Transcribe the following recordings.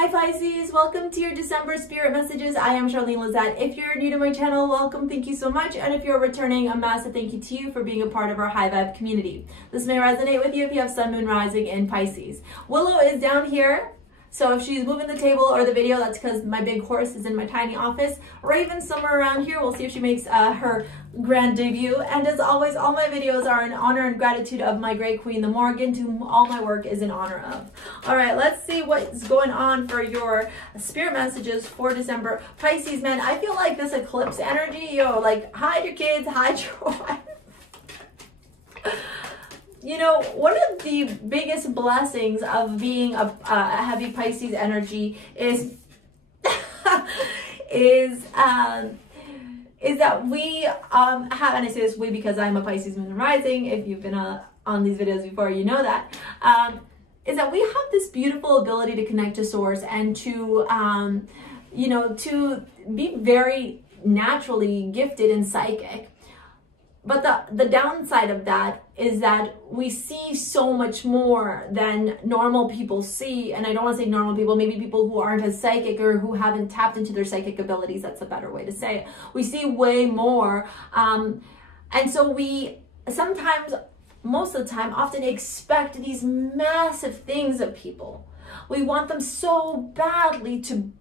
Hi Pisces, welcome to your December spirit messages. I am Charlene Lizette. If you're new to my channel, welcome, thank you so much. And if you're returning, a massive thank you to you for being a part of our high vibe community. This may resonate with you if you have Sun, Moon, Rising in Pisces. Willow is down here. So if she's moving the table or the video, that's because my big horse is in my tiny office. Raven's somewhere around here. We'll see if she makes her grand debut. And as always, all my videos are in honor and gratitude of my great queen, the Morgan, to whom all my work is in honor of. All right, let's see what's going on for your spirit messages for December. Pisces, man, I feel like this eclipse energy, like hide your kids, hide your wife. You know, one of the biggest blessings of being a heavy Pisces energy is is that we have, and I say this we because I'm a Pisces Moon and Rising. If you've been on these videos before, you know that. Is that we have this beautiful ability to connect to source and to, you know, to be very naturally gifted and psychic. But the downside of that is that we see so much more than normal people see. And I don't want to say normal people, maybe people who aren't as psychic or who haven't tapped into their psychic abilities. That's a better way to say it. We see way more. And so we sometimes, most of the time, often expect these massive things of people. We want them so badly to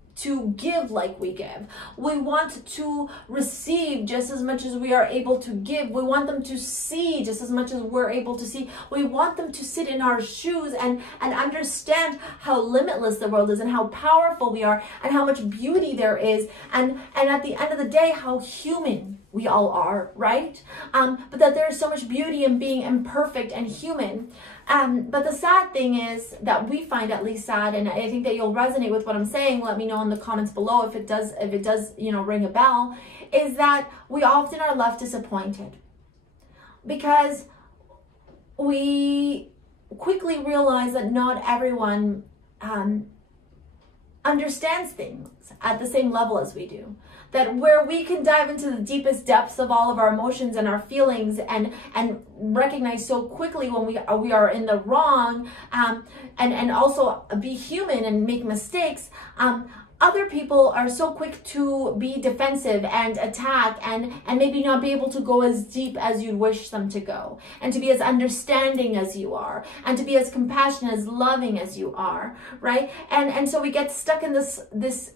give like we give. We want to receive just as much as we are able to give. We want them to see just as much as we're able to see. We want them to sit in our shoes and understand how limitless the world is and how powerful we are and how much beauty there is. And at the end of the day, how human we all are, right? But that there is so much beauty in being imperfect and human. But the sad thing is that we find at least sad, and I think that you'll resonate with what I'm saying. Let me know in the comments below if it does, you know, ring a bell, is that we often are left disappointed because we quickly realize that not everyone understands things at the same level as we do. That where we can dive into the deepest depths of all of our emotions and our feelings and recognize so quickly when we are in the wrong, and also be human and make mistakes, other people are so quick to be defensive and attack and maybe not be able to go as deep as you'd wish them to go, and to be as understanding as you are, and to be as compassionate, as loving as you are, right? And so we get stuck in this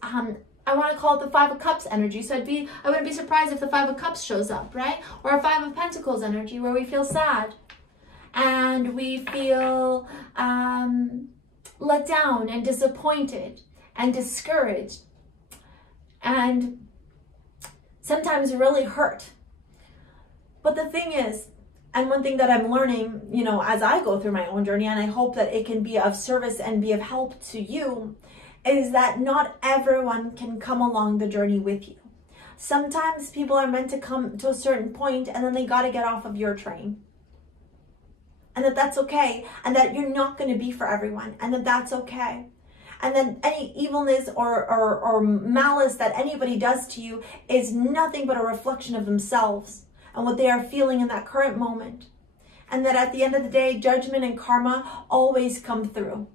I want to call it the Five of Cups energy. So I wouldn't be surprised if the Five of Cups shows up, right? Or a Five of Pentacles energy where we feel sad and we feel let down and disappointed and discouraged and sometimes really hurt. But the thing is, and one thing that I'm learning, you know, as I go through my own journey, and I hope that it can be of service and be of help to you, is that not everyone can come along the journey with you. Sometimes people are meant to come to a certain point and then they got to get off of your train. And that's okay. And that you're not going to be for everyone. And that's okay. And then any evilness or malice that anybody does to you is nothing but a reflection of themselves and what they are feeling in that current moment. And that at the end of the day, judgment and karma always come through.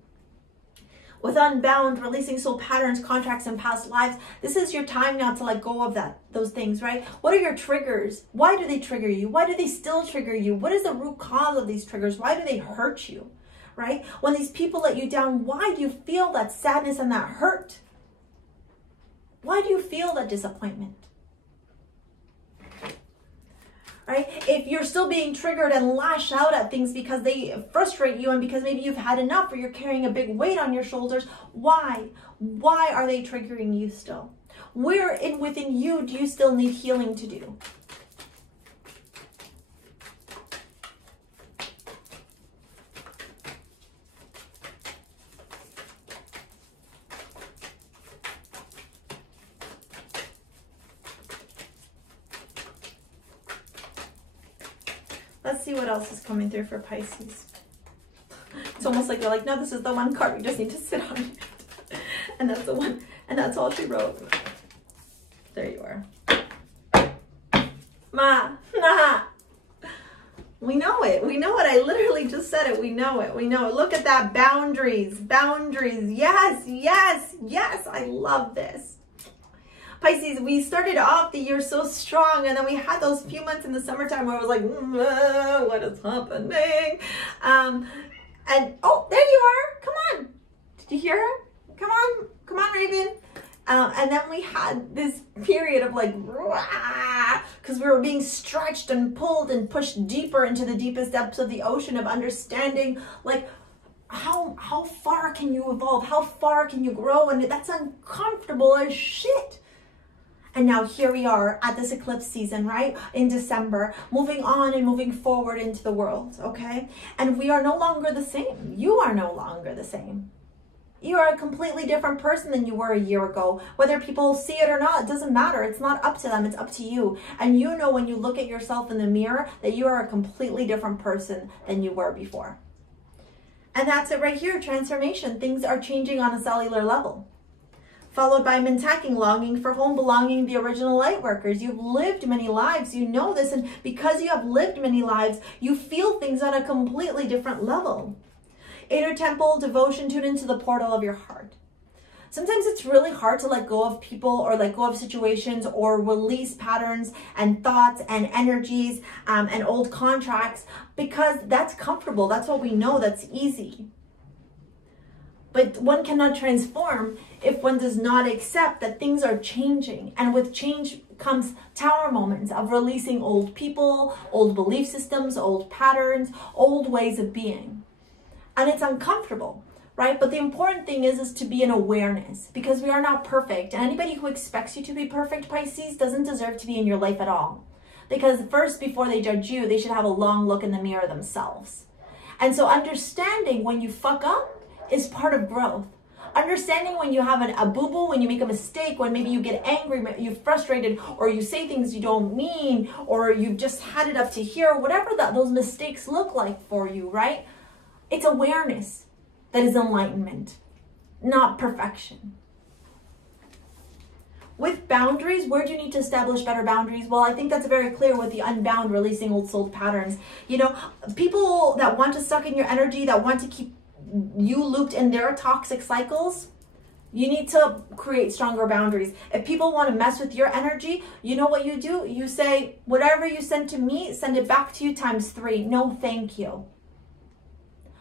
With Unbound, releasing soul patterns, contracts, and past lives, this is your time now to let go of those things, right? What are your triggers? Why do they trigger you? Why do they still trigger you? What is the root cause of these triggers? Why do they hurt you, right? When these people let you down, why do you feel that sadness and that hurt? Why do you feel that disappointment? Right? If you're still being triggered and lash out at things because they frustrate you and because maybe you've had enough or you're carrying a big weight on your shoulders, why? Why are they triggering you still? Where within you do you still need healing to do? Let's see what else is coming through for Pisces. It's almost like you're like, no, this is the one card. We just need to sit on it. And that's the one. And that's all she wrote. There you are. Ma. We know it. We know it. I literally just said it. We know it. We know it. Look at that. Boundaries. Boundaries. Yes, yes, yes. I love this. Pisces, we started off the year so strong, and then we had those few months in the summertime where I was like, what is happening? And oh, there you are. Come on. Did you hear her? Come on. Come on, Raven. And then we had this period of like, because we were being stretched and pulled and pushed deeper into the deepest depths of the ocean of understanding, like, how far can you evolve? How far can you grow? And that's uncomfortable as shit. And now here we are at this eclipse season, right? In December, moving on and moving forward into the world, okay? And we are no longer the same. You are no longer the same. You are a completely different person than you were a year ago. Whether people see it or not, it doesn't matter. It's not up to them. It's up to you. And you know when you look at yourself in the mirror that you are a completely different person than you were before. And that's it right here, transformation. Things are changing on a cellular level. Followed by Mentacking, longing for home, belonging, the original light workers. You've lived many lives. You know this. And because you have lived many lives, you feel things on a completely different level. Inner temple, devotion, tune into the portal of your heart. Sometimes it's really hard to let go of people or let go of situations or release patterns and thoughts and energies and old contracts because that's comfortable. That's what we know. That's easy. But one cannot transform if one does not accept that things are changing. And with change comes tower moments of releasing old people, old belief systems, old patterns, old ways of being. And it's uncomfortable, right? But the important thing is to be in awareness because we are not perfect. And anybody who expects you to be perfect, Pisces, doesn't deserve to be in your life at all. Because first, before they judge you, they should have a long look in the mirror themselves. And so understanding when you fuck up is part of growth. Understanding when you have a boo-boo, when you make a mistake, when maybe you get angry, you're frustrated, or you say things you don't mean, or you've just had it up to here, whatever those mistakes look like for you, right? It's awareness that is enlightenment, not perfection. With boundaries, where do you need to establish better boundaries? Well, I think that's very clear with the unbound, releasing old soul patterns. You know, people that want to suck in your energy, that want to keep you looped in their toxic cycles, you need to create stronger boundaries. If people want to mess with your energy, you know what you do? You say, whatever you send to me, send it back to you ×3. No, thank you.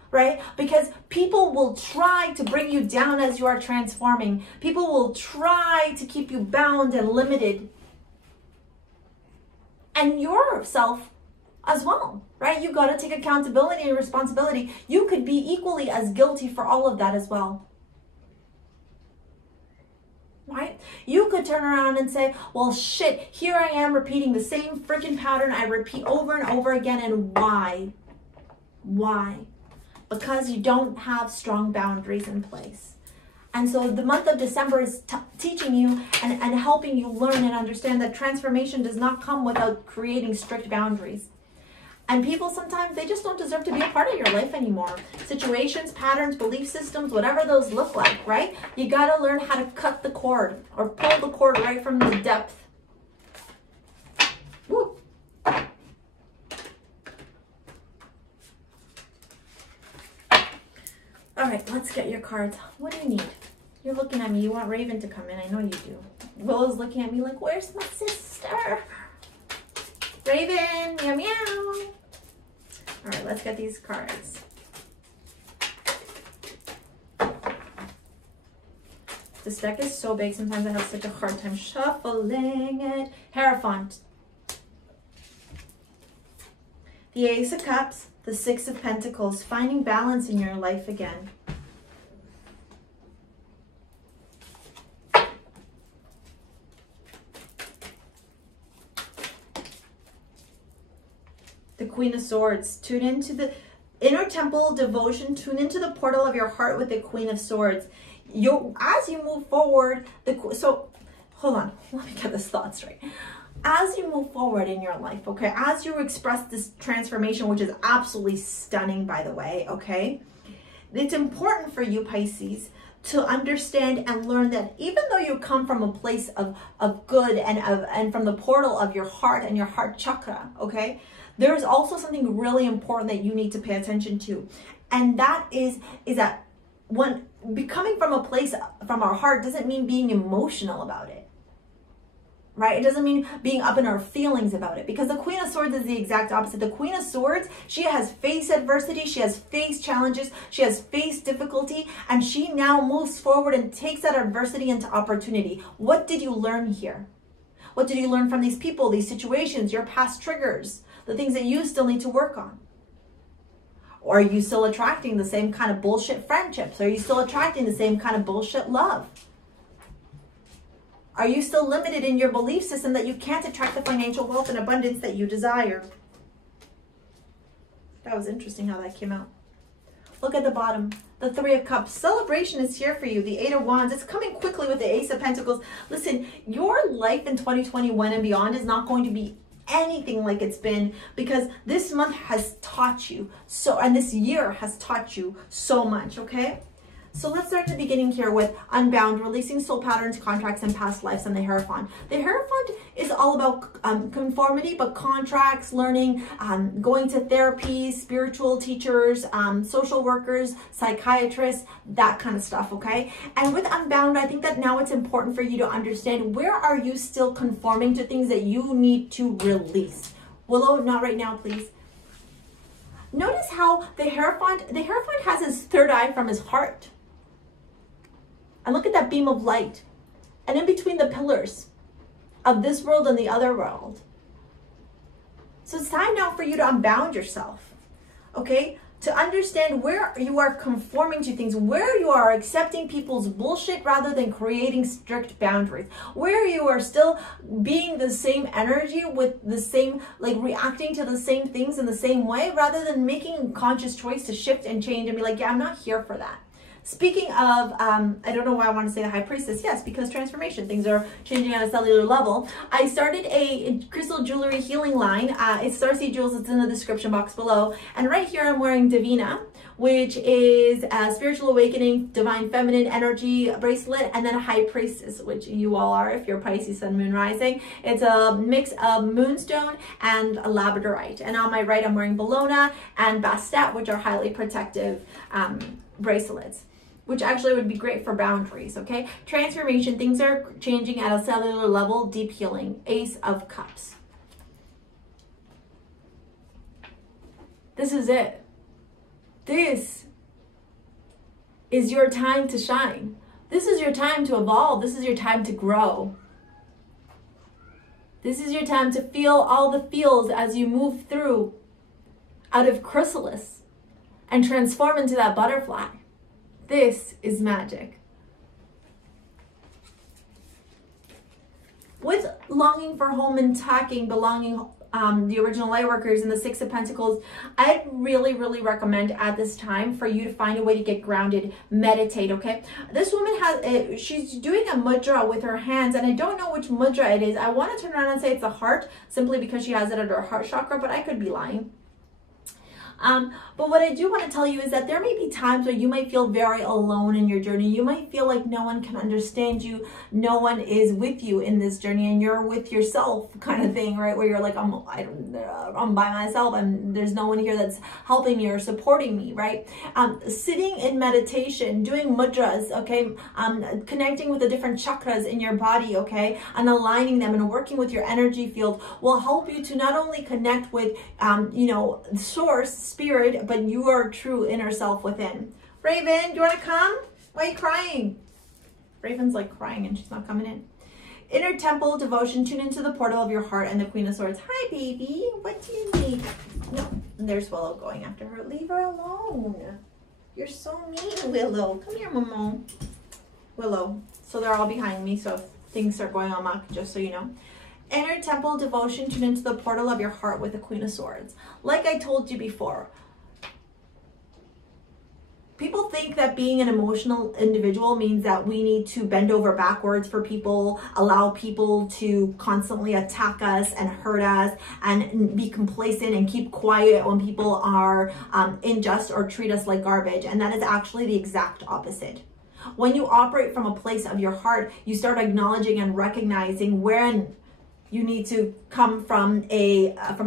Right? Because people will try to bring you down as you are transforming. People will try to keep you bound and limited. And yourself as well, right? You got to take accountability and responsibility. You could be equally as guilty for all of that as well. Right? You could turn around and say, well, shit, here I am repeating the same freaking pattern I repeat over and over again. And why? Why? Because you don't have strong boundaries in place. And so the month of December is teaching you and helping you learn and understand that transformation does not come without creating strict boundaries. And people sometimes, they just don't deserve to be a part of your life anymore. Situations, patterns, belief systems, whatever those look like, right? You got to learn how to cut the cord or pull the cord right from the depth. Woo. All right, let's get your cards. What do you need? You're looking at me. You want Raven to come in. I know you do. Willow's looking at me like, where's my sister? Raven, meow, meow. All right, let's get these cards. This deck is so big, sometimes I have such a hard time shuffling it. Hierophant. The Ace of Cups, the Six of Pentacles, finding balance in your life again. The Queen of Swords. Tune into the inner temple, devotion. Tune into the portal of your heart with the Queen of Swords. As you move forward, so hold on, let me get this thought straight. As you move forward in your life, okay, as you express this transformation, which is absolutely stunning, by the way, okay, it's important for you, Pisces, to understand and learn that even though you come from a place of good and from the portal of your heart and your heart chakra, okay, there is also something really important that you need to pay attention to. And that is that when becoming from a place from our heart doesn't mean being emotional about it. Right? It doesn't mean being up in our feelings about it, because the Queen of Swords is the exact opposite. The Queen of Swords, she has faced adversity, she has faced challenges, she has faced difficulty, and she now moves forward and takes that adversity into opportunity. What did you learn here? What did you learn from these people, these situations, your past triggers, the things that you still need to work on? Or are you still attracting the same kind of bullshit friendships? Are you still attracting the same kind of bullshit love? Are you still limited in your belief system that you can't attract the financial wealth and abundance that you desire? That was interesting how that came out. Look at the bottom. The Three of Cups. Celebration is here for you. The Eight of Wands. It's coming quickly with the Ace of Pentacles. Listen, your life in 2021 and beyond is not going to be anything like it's been, because this month has taught you so, and this year has taught you so much, okay? So let's start at the beginning here with Unbound, releasing soul patterns, contracts, and past lives, and the Hierophant. The Hierophant is all about conformity, but contracts, learning, going to therapy, spiritual teachers, social workers, psychiatrists, that kind of stuff, okay? And with Unbound, I think that now it's important for you to understand, where are you still conforming to things that you need to release? Willow, not right now, please. Notice how the Hierophant has his third eye from his heart. And look at that beam of light. And in between the pillars of this world and the other world. So it's time now for you to unbound yourself, okay? To understand where you are conforming to things, where you are accepting people's bullshit rather than creating strict boundaries, where you are still being the same energy with the same, like reacting to the same things in the same way, rather than making a conscious choice to shift and change and be like, yeah, I'm not here for that. Speaking of, I don't know why I want to say the High Priestess. Yes, because transformation. Things are changing at a cellular level. I started a crystal jewelry healing line. It's STARSEA Jewels. It's in the description box below. And right here I'm wearing Divina, which is a spiritual awakening, divine feminine energy bracelet, and then a High Priestess, which you all are if you're Pisces, Sun, Moon, Rising. It's a mix of moonstone and a labradorite. And on my right, I'm wearing Bellona and Bastet, which are highly protective bracelets, which actually would be great for boundaries, okay? Transformation, things are changing at a cellular level, deep healing, Ace of Cups. This is it. This is your time to shine. This is your time to evolve. This is your time to grow. This is your time to feel all the feels as you move through out of chrysalis and transform into that butterfly. This is magic. With longing for home and talking, belonging, the original lightworkers and the Six of Pentacles, I'd really recommend at this time for you to find a way to get grounded, meditate, okay? This woman has, she's doing a mudra with her hands, and I don't know which mudra it is. I want to turn around and say it's a heart, simply because she has it at her heart chakra, but I could be lying. But what I do want to tell you is that there may be times where you might feel very alone in your journey. You might feel like no one can understand you. No one is with you in this journey, and you're with yourself kind of thing, right? Where you're like, I'm by myself, and there's no one here that's helping me or supporting me, right? Sitting in meditation, doing mudras, okay? Connecting with the different chakras in your body, okay? And aligning them and working with your energy field will help you to not only connect with, you know, source, spirit, but your true inner self within. Raven, do you want to come? Why are you crying? Raven's like crying and she's not coming in. Inner temple devotion, tune into the portal of your heart and the Queen of Swords. Hi, baby. What do you need? No, there's Willow going after her. Leave her alone. You're so mean, Willow. Come here, Momo. Willow. So they're all behind me, so if things start going on amok, just so you know. Inner temple devotion, tune into the portal of your heart with the Queen of Swords. Like I told you before, people think that being an emotional individual means that we need to bend over backwards for people, allow people to constantly attack us and hurt us, and be complacent and keep quiet when people are unjust or treat us like garbage. And that is actually the exact opposite. When you operate from a place of your heart, you start acknowledging and recognizing when You need to come from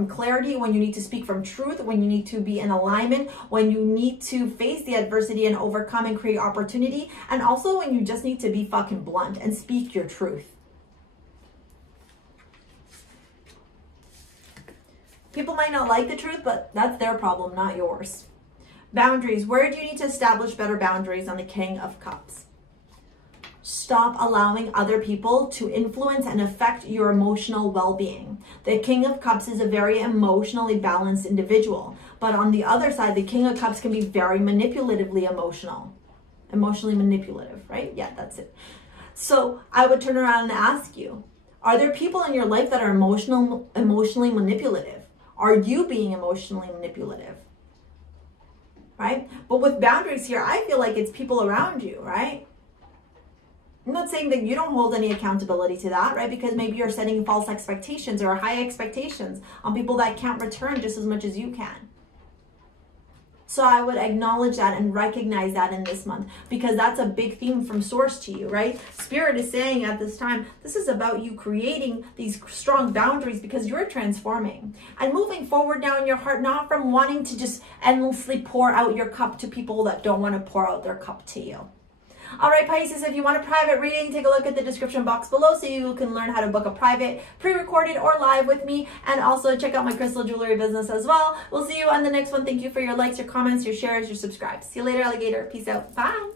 clarity, when you need to speak from truth, when you need to be in alignment, when you need to face the adversity and overcome and create opportunity, and also when you just need to be fucking blunt and speak your truth. People might not like the truth, but that's their problem, not yours. Boundaries. Where do you need to establish better boundaries on the King of Cups? Stop allowing other people to influence and affect your emotional well-being. The King of Cups is a very emotionally balanced individual. But on the other side, the King of Cups can be very manipulatively emotional. Emotionally manipulative, right? Yeah, that's it. So I would turn around and ask you, are there people in your life that are emotionally manipulative? Are you being emotionally manipulative? Right? But with boundaries here, I feel like it's people around you, right? I'm not saying that you don't hold any accountability to that, right? Because maybe you're setting false expectations or high expectations on people that can't return just as much as you can. So I would acknowledge that and recognize that in this month, because that's a big theme from source to you, right? Spirit is saying at this time, this is about you creating these strong boundaries because you're transforming and moving forward now in your heart, not from wanting to just endlessly pour out your cup to people that don't want to pour out their cup to you. All right, Pisces, if you want a private reading, take a look at the description box below so you can learn how to book a private, pre-recorded, or live with me. And also check out my crystal jewelry business as well. We'll see you on the next one. Thank you for your likes, your comments, your shares, your subscribes. See you later, alligator. Peace out. Bye.